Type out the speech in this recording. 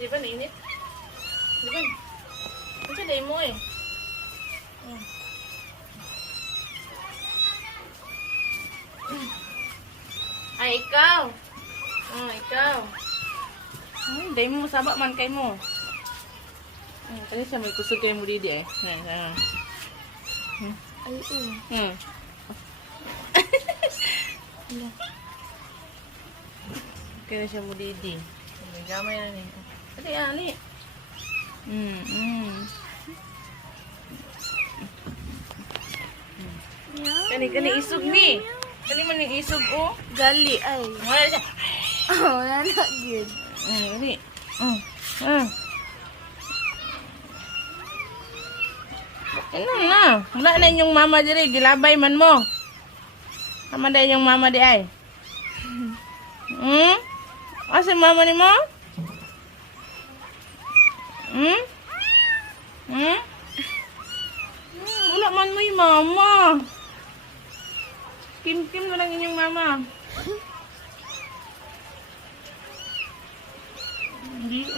di ba? Nainit? Di ba? Kasi day mo eh. Ay, ikaw. Ikaw. Ay, day mo. Sabak man kay mo. Tadi siya may kusog kayo mo didi eh. Ay, Kaya siya mo didi. May gamay na niya. Adi, ali. Kani isog ni. Kani man yung isog oh. gali ay. Wala siya. Wala na good. Ini. Ano na? Wala na yung mama diri. Gilabay man mo. Tama na yung mama di ay. Asa mama ni mo? Wala man mo yung mama. Kim-kim na lang inyong mama. Hindi.